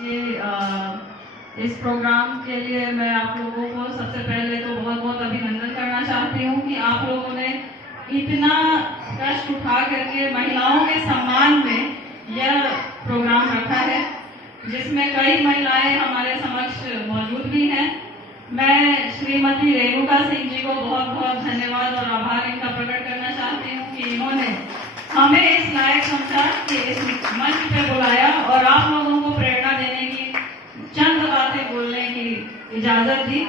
कि इस प्रोग्राम के लिए मैं आप लोगों को सबसे पहले तो बहुत बहुत अभिनंदन करना चाहती हूँ कि आप लोगों ने इतना कष्ट उठा करके महिलाओं के सम्मान में यह प्रोग्राम रखा है, जिसमें कई महिलाएं हमारे समक्ष मौजूद भी हैं। मैं श्रीमती रेणुका सिंह जी को बहुत बहुत धन्यवाद और आभार इनका प्रकट करना चाहती हूँ कि इन्होंने हमें इस लायक समझा कि इस मंच पे बुलाया और आप लोगों को प्रेरणा देने की चंद बातें बोलने की इजाजत दी।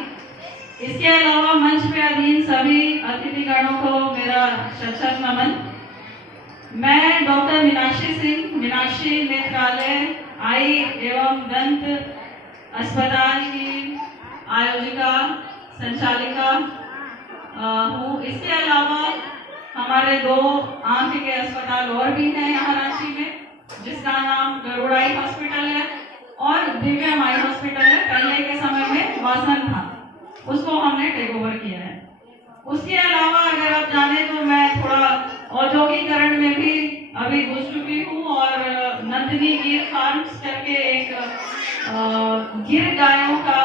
इसके अलावा मंच पे अधीन सभी अतिथिगणों को मेरा शत नमन। मैं डॉक्टर मीनाक्षी सिंह, मीनाक्षी नेत्रालय आई एवं दंत अस्पताल की आयोजिका संचालिका हूँ। इसके अलावा हमारे 2 आंख के अस्पताल और भी हैं यहाँ रांची में, जिसका नाम गरुड़ाई हॉस्पिटल है और दिव्यम आई हॉस्पिटल है। पहले के समय में वासन था, उसको हमने टेक ओवर किया है। उसके अलावा अगर आप जाने तो मैं थोड़ा औद्योगिकरण में भी अभी घुस चुकी हूँ और नंदिनी गिर फार्म्स करके एक गिर गायों का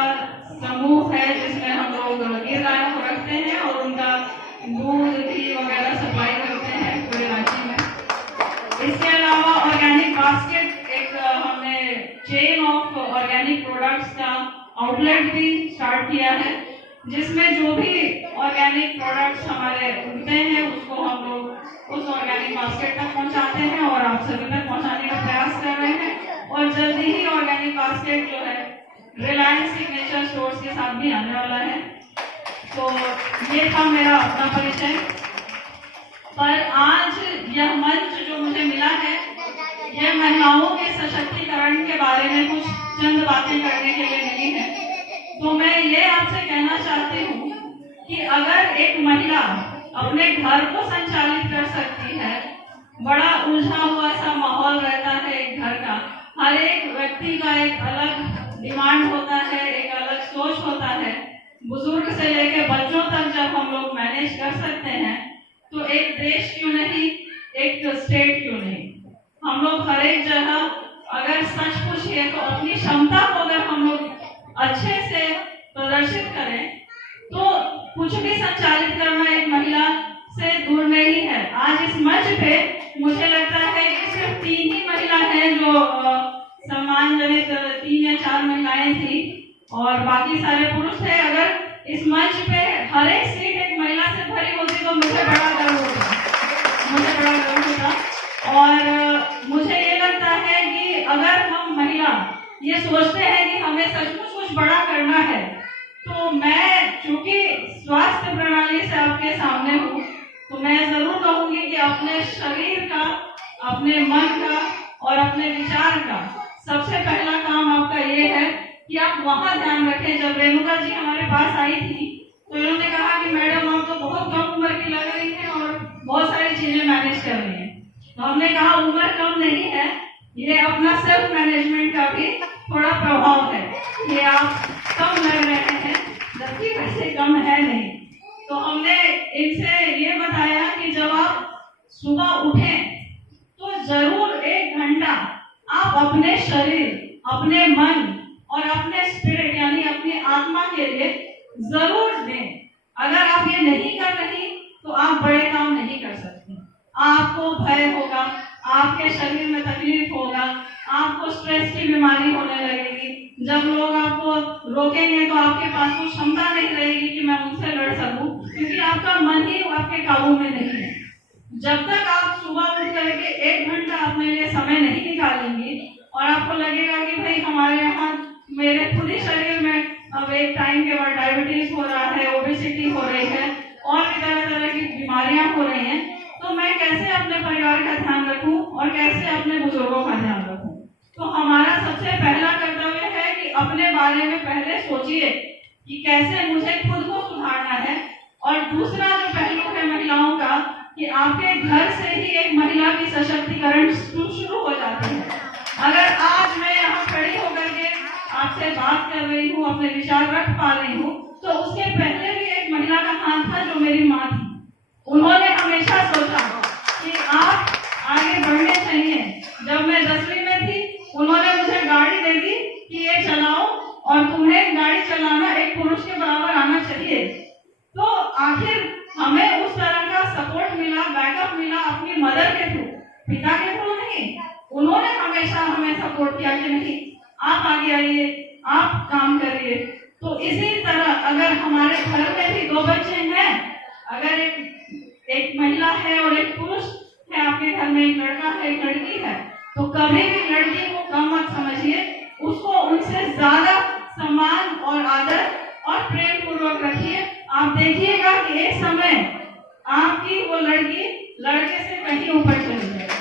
समूह है, जिसमें हम लोग गिर गायों को रखते हैं और उनका दूध घी वगैरह सप्लाई करते हैं पूरे रांची में। इसके अलावा ऑर्गेनिक बास्केट एक हमने चेन ऑफ ऑर्गेनिक प्रोडक्ट्स का आउटलेट भी स्टार्ट किया है, जिसमें जो भी ऑर्गेनिक प्रोडक्ट्स हमारे उगते हैं उसको हम लोग उस ऑर्गेनिक बास्केट तक पहुंचाते हैं और आप सभी तक पहुंचाने का प्रयास कर रहे हैं। और जल्दी ही ऑर्गेनिक बास्केट जो है रिलायंस सिग्नेचर स्टोर्स के साथ भी आने वाला है। तो ये था मेरा अपना परिचय। पर आज यह मंच जो मुझे मिला है, यह महिलाओं के सशक्तिकरण के बारे में कुछ चंद बातें करने के लिए मिली है। तो मैं ये आपसे कहना चाहती हूँ कि अगर एक महिला अपने घर को संचालित कर सकती है, बड़ा उलझा हुआ सा माहौल रहता है एक घर का, हर एक व्यक्ति का एक अलग डिमांड होता है, एक अलग सोच होता है, बुजुर्ग से लेकर बच्चों तक जब हम लोग मैनेज कर सकते हैं तो एक देश क्यों नहीं, एक स्टेट क्यों नहीं। हम लोग हर एक जगह अगर सच पूछिए तो अपनी क्षमता को अगर हम लोग अच्छे से प्रदर्शित करें तो कुछ भी संचालित करना एक महिला से दूर नहीं है। आज इस मंच पे मुझे लगता है कि सिर्फ 3 ही महिला हैं जो सम्मानजनित 3 या 4 महिलाएं थी और बाकी सारे पुरुष थे। अगर इस मंच पे हर एक सीट एक महिला से भरी होती तो मुझे बड़ा गर्व होता, मुझे बड़ा गर्व होता। और मुझे ये लगता है कि अगर हम महिला ये सोचते हैं कि हमें सचमुच कुछ बड़ा करना है, तो मैं चूंकि स्वास्थ्य प्रणाली से आपके सामने हूँ तो मैं जरूर कहूंगी कि अपने शरीर का, अपने मन का और अपने विचार का सबसे पहला काम आपका ये है कि आप वहां ध्यान रखें। जब रेणुका जी हमारे पास आई थी तो इन्होंने कहा कि मैडम आप तो बहुत कम उम्र की लग रही हैं और बहुत सारी चीजें मैनेज कर रही हैं। तो हमने कहा उम्र कम नहीं है, ये अपना सेल्फ मैनेजमेंट का भी थोड़ा प्रभाव है, ये आप कम लग रहे हैं जबकि वैसे कम है नहीं। तो हमने इनसे ये बताया कि जब आप सुबह उठें तो जरूर 1 घंटा आप अपने शरीर, अपने मन और अपने स्पिरिट यानी अपनी आत्मा के लिए जरूर दें। अगर आप ये नहीं कर रही तो आप बड़े काम नहीं कर सकते। आपको भय होगा, आपके शरीर में तकलीफ होगा, आपको स्ट्रेस की बीमारी होने लगेगी। जब लोग आपको रोकेंगे तो आपके पास कुछ क्षमता नहीं रहेगी कि मैं उनसे लड़ सकूं, क्योंकि आपका मन ही आपके काबू में नहीं है। जब तक आप सुबह उठ करके 1 घंटा अपने लिए समय नहीं निकालेंगी और आपको लगेगा कि भाई हमारे यहाँ मेरे खुद ही शरीर में अब एक टाइम के बाद डायबिटीज हो रहा है, ओबेसिटी हो रही है और भी तरह तरह की बीमारियां हो रही हैं, तो मैं कैसे अपने परिवार का ध्यान रखूं और कैसे अपने बुजुर्गों का ध्यान रखूं। तो हमारा सबसे पहला कर्तव्य है कि अपने बारे में पहले सोचिए कि कैसे मुझे खुद को सुधारना है। और दूसरा जो पहलू है महिलाओं का, कि आपके घर से ही एक महिला की सशक्तिकरण शुरू हो जाती है। अगर आज मैं यहाँ खड़ी होकर के आपसे बात कर रही हूँ, अपने विचार रख पा रही हूँ, तो उसके पहले भी एक महिला का हाथ था जो मेरी माँ थी। उन्होंने हमेशा सोचा कि आप आगे बढ़ने चाहिए। जब मैं 10वीं में थी उन्होंने मुझे गाड़ी दे दी और तुम्हें गाड़ी चलाना एक पुरुष के बराबर आना चाहिए। तो आखिर हमें उस तरह का सपोर्ट मिला, बैकअप मिला अपनी मदर के थ्रू, पिता के थ्रू नहीं। उन्होंने हमेशा हमें सपोर्ट किया कि नहीं आप आगे आइए, आप काम करिए। तो इसी तरह अगर हमारे घर में भी दो बच्चे हैं, अगर एक महिला है और एक पुरुष है, आपके घर में एक लड़का है एक लड़की है, तो कभी भी लड़की को कम मत समझिए, उसको उनसे ज्यादा सम्मान और आदर और प्रेम पूर्वक रखिए। आप देखिएगा कि एक समय आपकी वो लड़की लड़के से कहीं ऊपर चली जाएगी।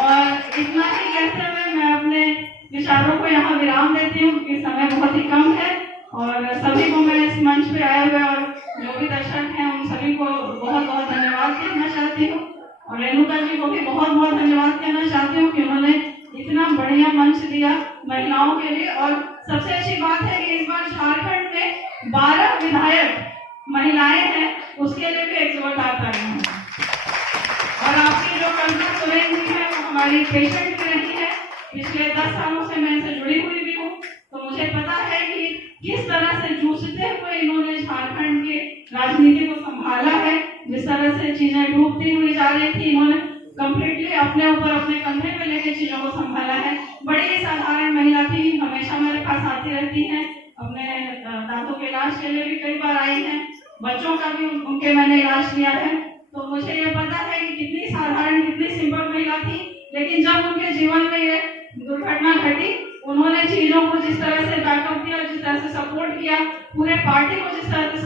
और इतना ही कहते हुए मैं अपने विचारों को यहाँ विराम देती हूँ क्योंकि समय बहुत ही कम है। और सभी को मैं इस मंच पे आए हुए और जो भी दर्शक हैं उन सभी को बहुत बहुत धन्यवाद कहना चाहती हूँ। और रेणुका जी को भी बहुत बहुत धन्यवाद कहना चाहती हूँ कि उन्होंने इतना बढ़िया मंच दिया महिलाओं के लिए। और सबसे अच्छी बात है कि इस बार झारखंड में 12 विधायक महिलाएं हैं, उसके लिए भी एक्सपर्ट आप कर रहे हैं। और आपकी जो कल्पना सुनेंगी है वो हमारी पेशेंट भी रही है, पिछले 10 सालों से मैं इनसे जुड़ी हुई भी हूँ। तो मुझे पता है कि किस तरह से जूझते हुए इन्होंने झारखंड के राजनीति को संभाला है, जिस तरह से चीजें डूबती हुई जा रही थी, इन्होंने कम्प्लीटली अपने ऊपर अपने कंधे पे लेके चीजों को संभाला है। बड़ी साधारण महिला थी, हमेशा मेरे पास आती रहती हैं, अपने दांतों के इलाज के लिए भी कई बार आई हैं, बच्चों का भी उनके मैंने इलाज किया है। तो मुझे ये पता है कि कितनी साधारण कितनी सिंपल महिला थी, लेकिन जब उनके जीवन में ये दुर्घटना घटी, उन्होंने चीजों को जिस तरह से बैकअप दिया, जिस तरह से सपोर्ट किया, पूरे पार्टी को जिस तरह से